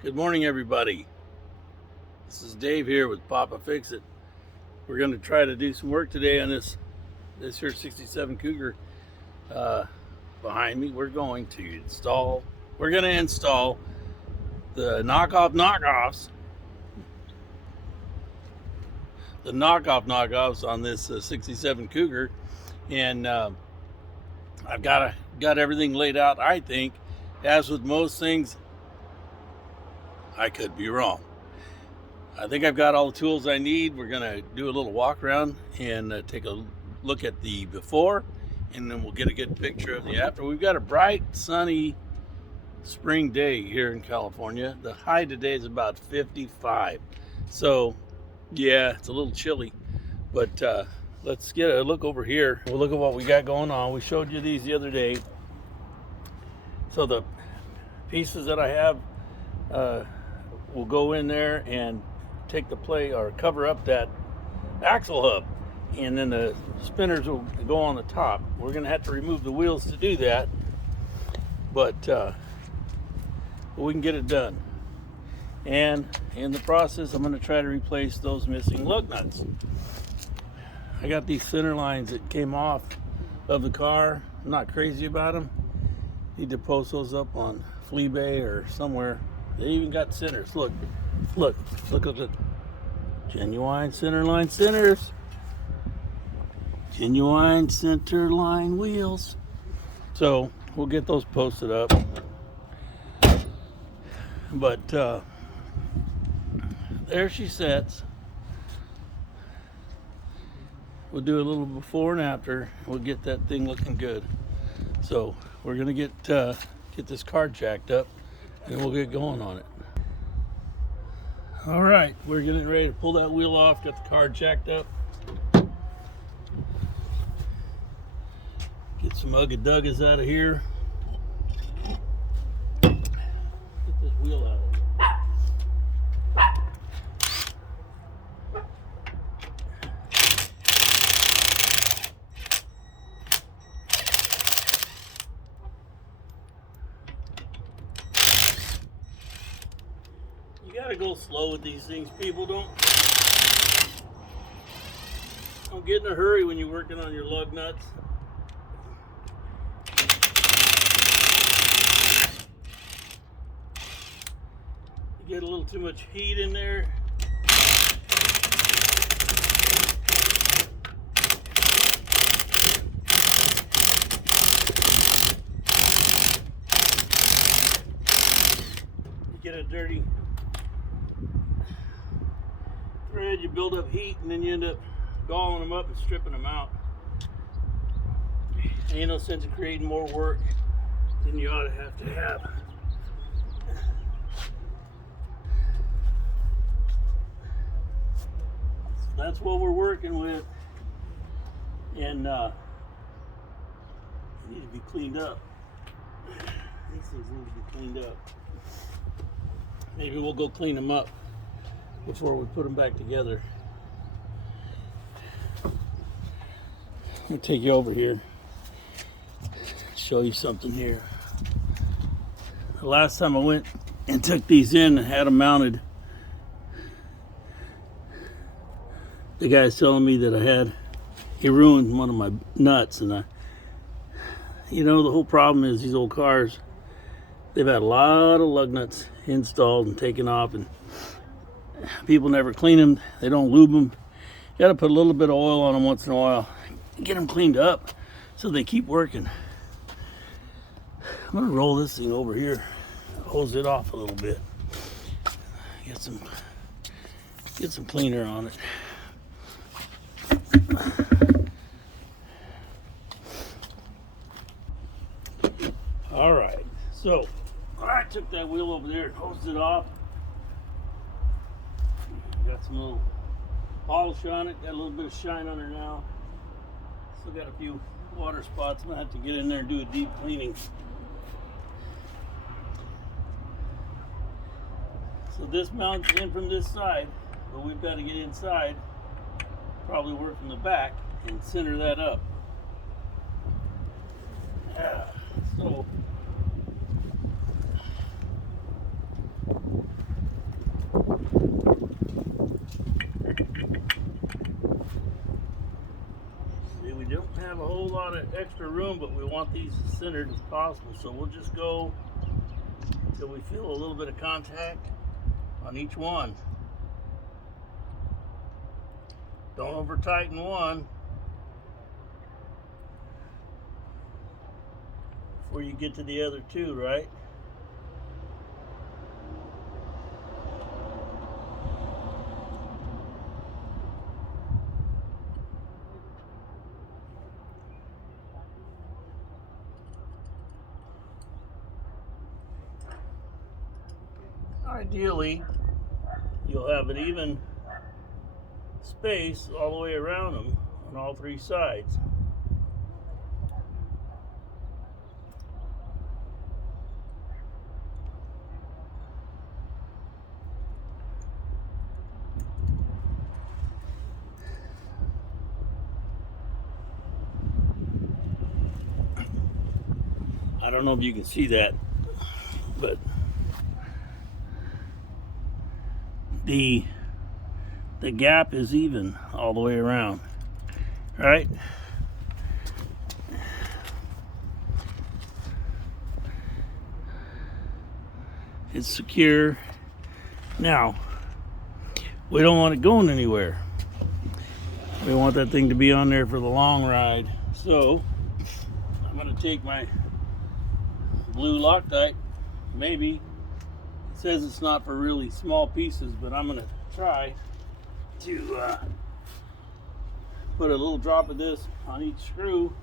Good morning, everybody. This is Dave here with Papa Fix It. We're going to try to do some work today on this here 67 Cougar behind me. We're going to install the knockoffs on this 67 Cougar, and I've got everything laid out. I think, as with most things, I could be wrong. I think I've got all the tools I need. We're going to do a little walk around and take a look at the before, and then we'll get a good picture of the after. We've got a bright, sunny spring day here in California. The high today is about 55. So, yeah, it's a little chilly. But let's get a look over here. We'll look at what we got going on. We showed you these the other day. So the pieces that I have will go in there and take the plate or cover up that axle hub, and then the spinners will go on the top. We're going to have to remove the wheels to do that, but we can get it done. And in the process, I'm going to try to replace those missing lug nuts. I got these center lines that came off of the car. I'm not crazy about them. Need to post those up on Fleabay or somewhere. They even got centers. Look at the genuine center line centers. Genuine center line wheels. So we'll get those posted up. But there she sits. We'll do a little before and after. We'll get that thing looking good. So we're gonna get this car jacked up, and we'll get going on it. All right, we're getting ready to pull that wheel off, get the car jacked up. Get some ugga-duggas out of here. Get this wheel out of here. You gotta go slow with these things, people. Don't get in a hurry when you're working on your lug nuts. You get a little too much heat in there. You get a dirty thread, you build up heat, and then you end up galling them up and stripping them out. Ain't no sense of creating more work than you ought to have. So that's what we're working with, and they need to be cleaned up. These things need to be cleaned up. Maybe we'll go clean them up before we put them back together. Let me take you over here, show you something here. The last time I went and took these in and had them mounted, the guy's telling me that he ruined one of my nuts, and the whole problem is these old cars, they've had a lot of lug nuts installed and taken off, and people never clean them. They don't lube them. You got to put a little bit of oil on them once in a while. Get them cleaned up so they keep working. I'm going to roll this thing over here, hose it off a little bit. Get some cleaner on it. All right, so I took that wheel over there and hosed it off. Got some little polish on it, got a little bit of shine on her now. Still got a few water spots. I'm gonna have to get in there and do a deep cleaning. So this mounts in from this side, but we've got to get inside, probably work from the back and center that up. So See, we don't have a whole lot of extra room, but we want these as centered as possible. So we'll just go until we feel a little bit of contact on each one. Don't over tighten one before you get to the other two, right? Ideally, you'll have an even space all the way around them on all three sides. I don't know if you can see that, but the gap is even all the way around, right? It's secure. Now, we don't want it going anywhere. We want that thing to be on there for the long ride. So, I'm going to take my blue Loctite. Maybe it says it's not for really small pieces, but I'm going to try to put a little drop of this on each screw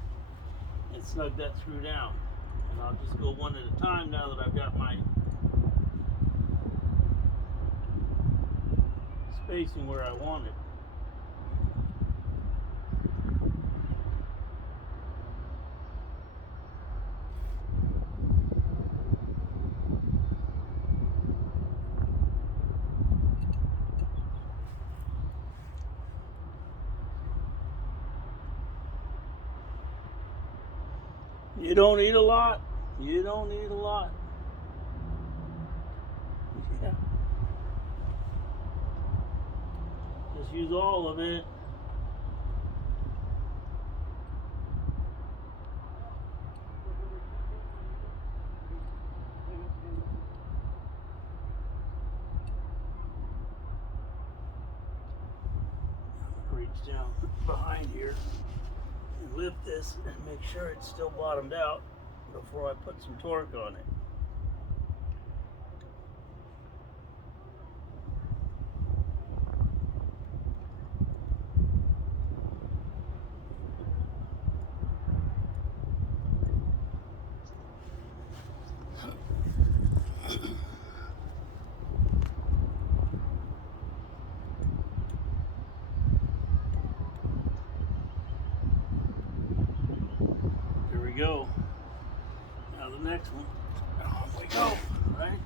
and snug that screw down. And I'll just go one at a time now that I've got my spacing where I want it. You don't need a lot. You don't need a lot. Yeah. Just use all of it. Reach down behind here and lift this and make sure it's still bottomed out before I put some torque on it. Here we go. Now the next one. Off we go, right?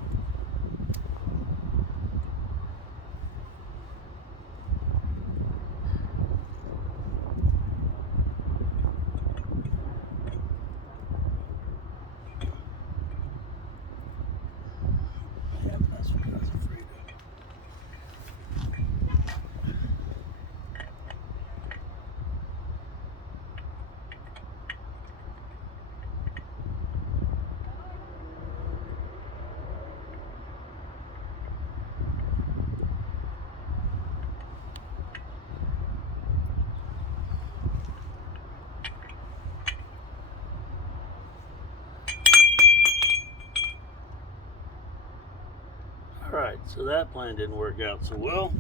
Yeah, that's what I was afraid of. Alright, so that plan didn't work out so well.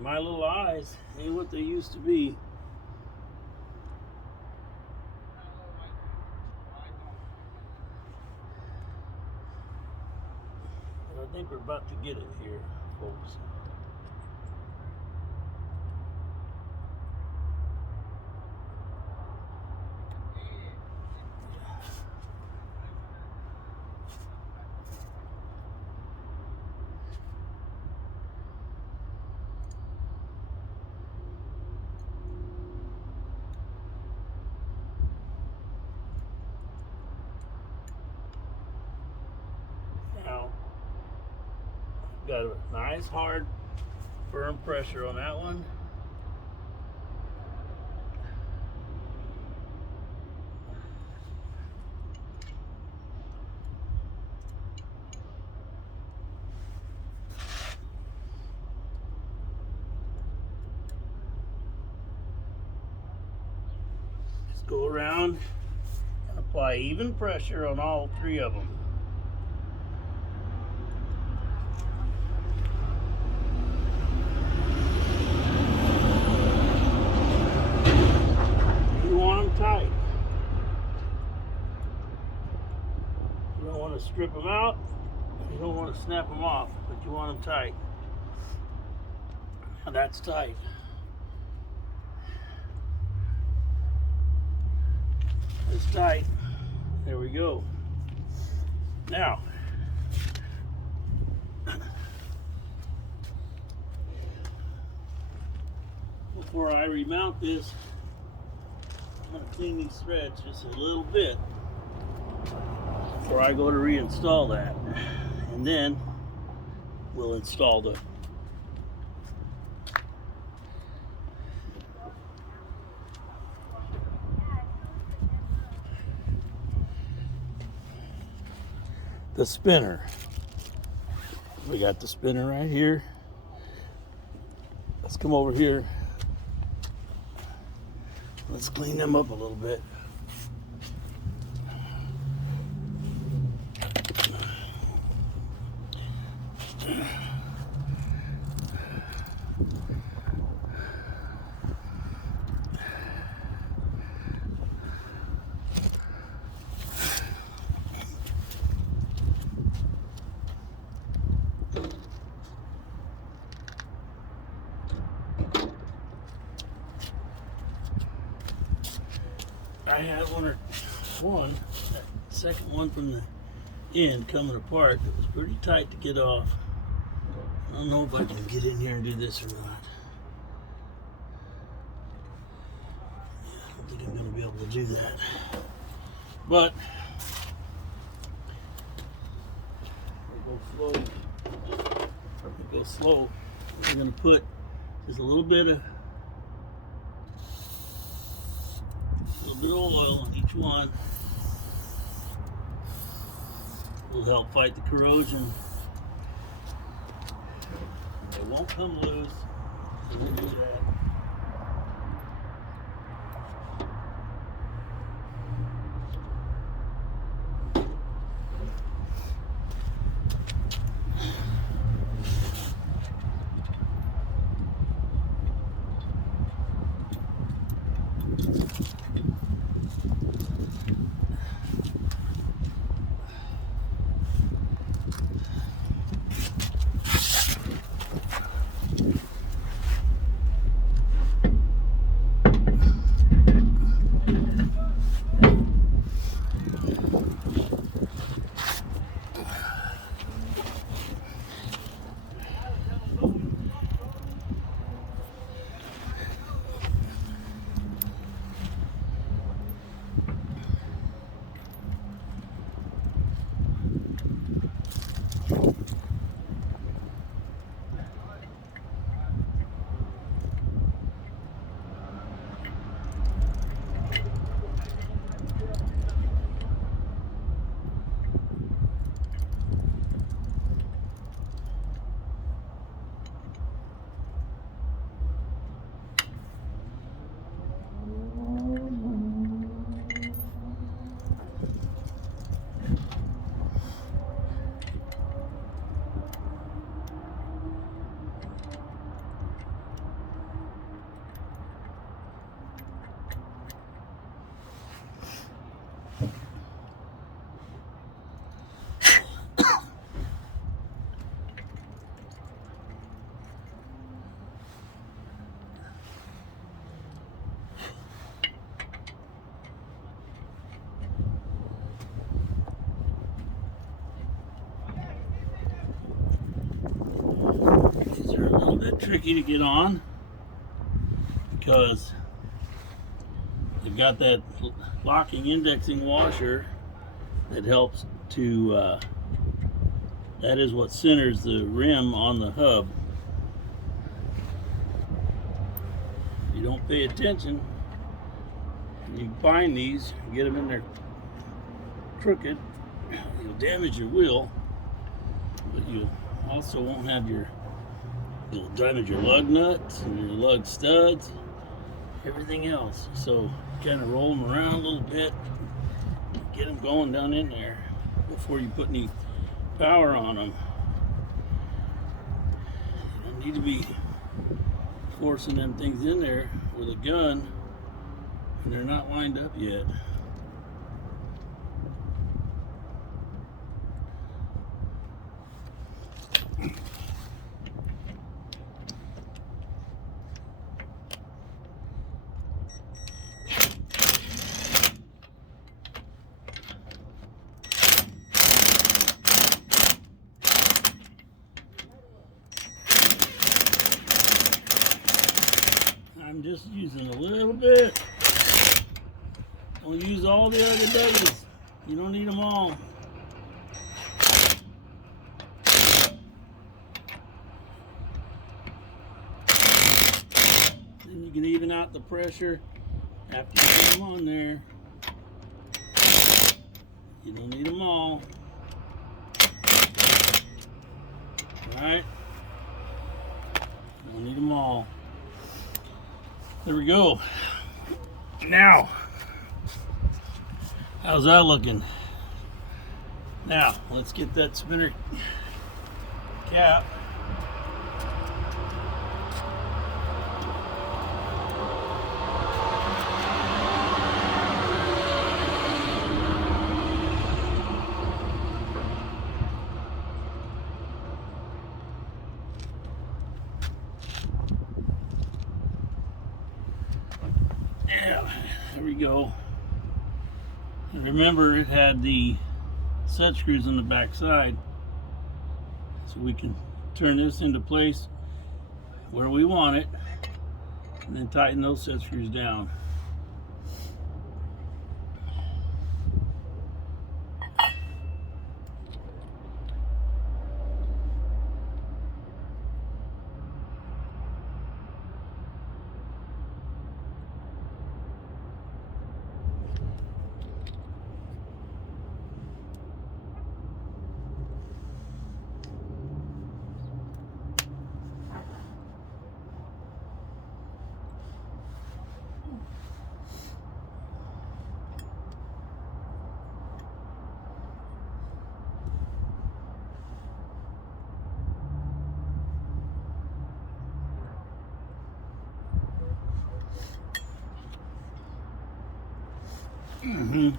My little eyes ain't what they used to be. But I think we're about to get it here, folks. Now, got a nice, hard, firm pressure on that one. Just go around and apply even pressure on all three of them. Tight. You don't want to strip them out. You don't want to snap them off, but you want them tight. Now that's tight. It's tight. There we go. Now, before I remount this, I'm going to clean these threads just a little bit before I go to reinstall that, and then we'll install the spinner. We got the spinner right here. Let's come over here. Let's clean them up a little bit. I had that second one from the end coming apart. It was pretty tight to get off. I don't know if I can get in here and do this or not. I don't think I'm going to be able to do that. But we'll go slow. We're going to put just a little bit of oil on each one. Will help fight the corrosion. It won't come loose. So we'll do that. tricky to get on because they've got that locking indexing washer that helps to that is what centers the rim on the hub. If you don't pay attention, you bind these, get them in there crooked, you'll damage your wheel, but you also won't have you'll damage your lug nuts and your lug studs, everything else. So kind of roll them around a little bit, get them going down in there before you put any power on them. You don't need to be forcing them things in there with a gun and they're not lined up yet. I'm just using a little bit. Don't use all the other nuggies. You don't need them all. Then you can even out the pressure after you put them on there. You don't need them all. Alright? Don't need them all. There we go. Now, how's that looking? Now, let's get that spinner cap. There we go. And remember, it had the set screws on the back side, so we can turn this into place where we want it and then tighten those set screws down. Mm-hmm.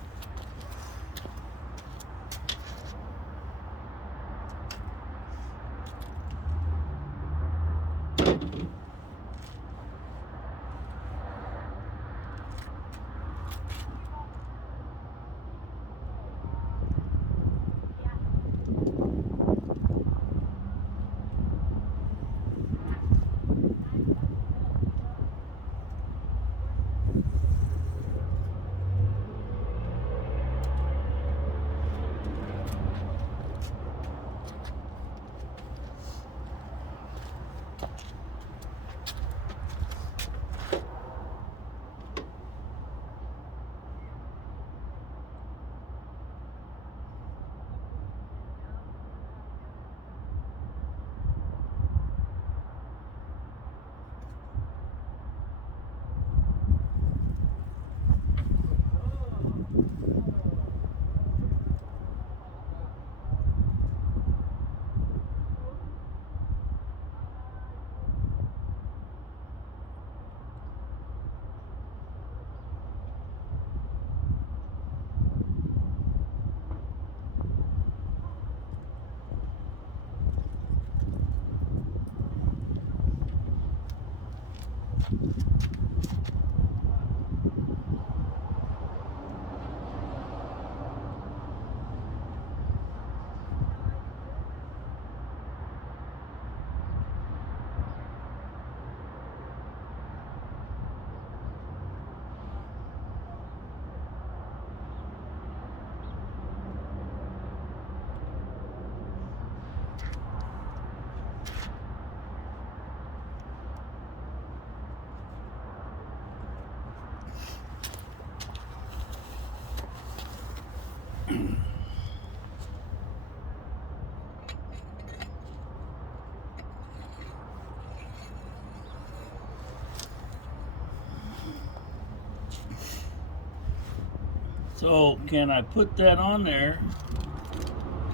So can I put that on there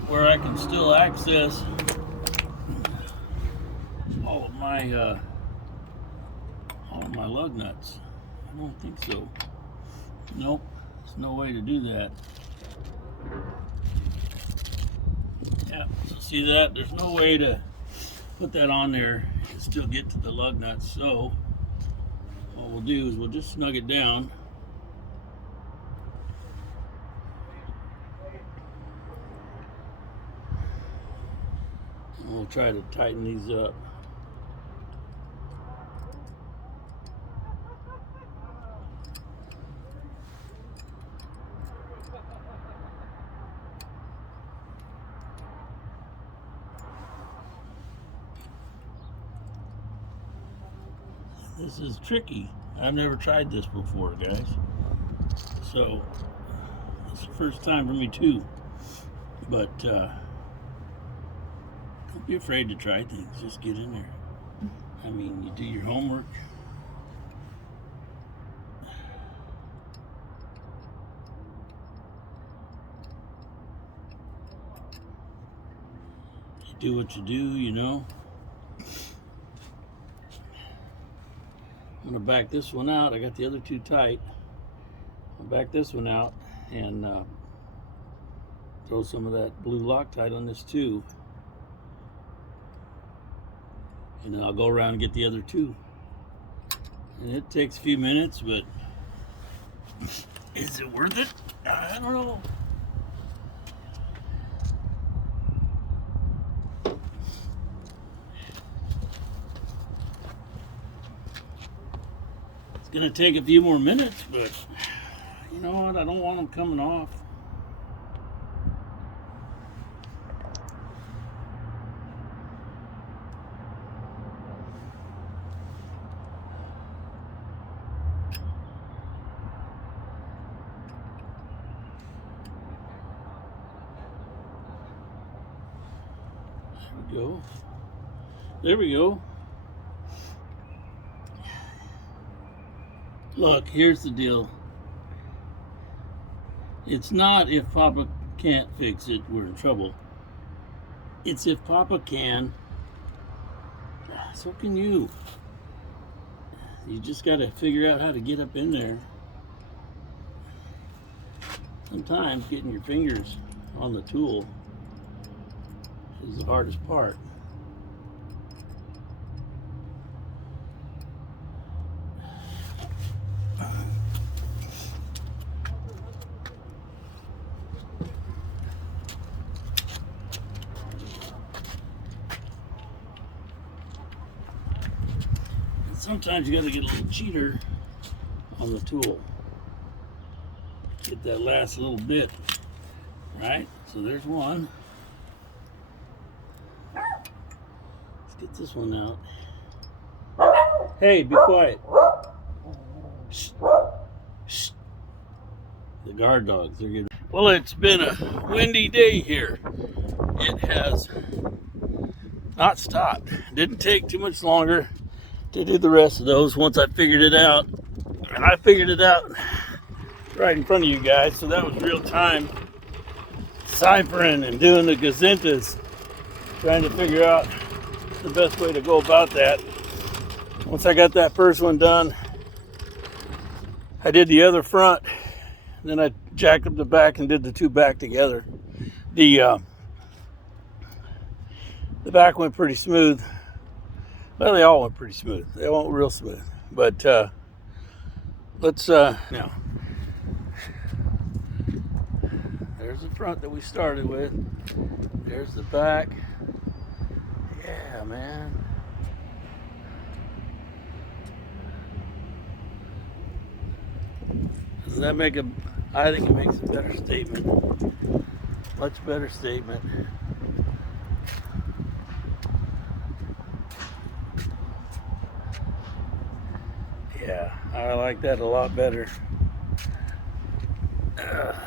where I can still access all of my lug nuts? I don't think so. Nope, there's no way to do that. Yeah, so see that? There's no way to put that on there and still get to the lug nuts. So what we'll do is we'll just snug it down. And we'll try to tighten these up. This is tricky. I've never tried this before, guys. So it's the first time for me too. But don't be afraid to try things. Just get in there. I mean, you do your homework. You do what you do, you know. I'm gonna back this one out. I got the other two tight. I'll back this one out and throw some of that blue Loctite on this too. And then I'll go around and get the other two. And it takes a few minutes, but is it worth it? I don't know. It's gonna take a few more minutes, but you know what? I don't want them coming off. There we go. There we go. Look, here's the deal. It's not if Papa can't fix it, we're in trouble. It's if Papa can, so can you. You just got to figure out how to get up in there. Sometimes getting your fingers on the tool is the hardest part. Sometimes you got to get a little cheater on the tool. Get that last little bit, right? So there's one. Let's get this one out. Hey, be quiet. Shh. Shh. The guard dogs, they're getting... Well, it's been a windy day here. It has not stopped. Didn't take too much longer to do the rest of those once I figured it out. And I figured it out right in front of you guys, so that was real time ciphering and doing the gazintas, trying to figure out the best way to go about that. Once I got that first one done, I did the other front, then I jacked up the back and did the two back together. The back went pretty smooth. Well, they all went pretty smooth. They went real smooth. But let's now. There's the front that we started with. There's the back. Yeah, man. Doesn't that make a... I think it makes a better statement. Much better statement. Yeah, I like that a lot better. Yeah,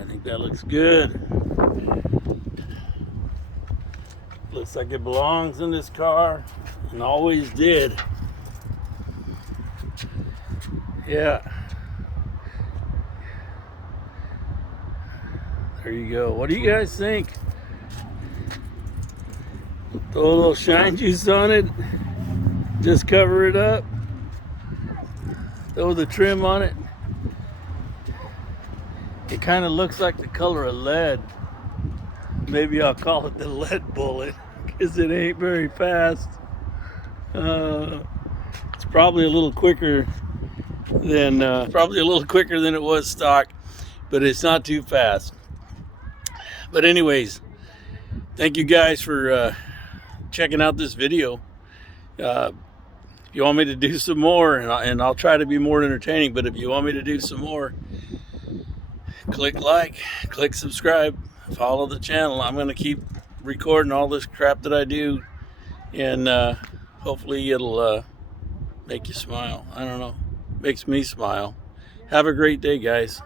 I think that looks good. Looks like it belongs in this car, and always did. Yeah. There you go. What do you guys think? Throw a little shine juice on it. Just cover it up. Throw the trim on it. It kind of looks like the color of lead. Maybe I'll call it the lead bullet because it ain't very fast. It's probably a little quicker than it was stock, but it's not too fast. But anyways, thank you guys for checking out this video. If you want me to do some more, and I'll try to be more entertaining, but if you want me to do some more, click like, click subscribe, follow the channel. I'm going to keep recording all this crap that I do, and hopefully it'll make you smile. I don't know. Makes me smile. Have a great day, guys.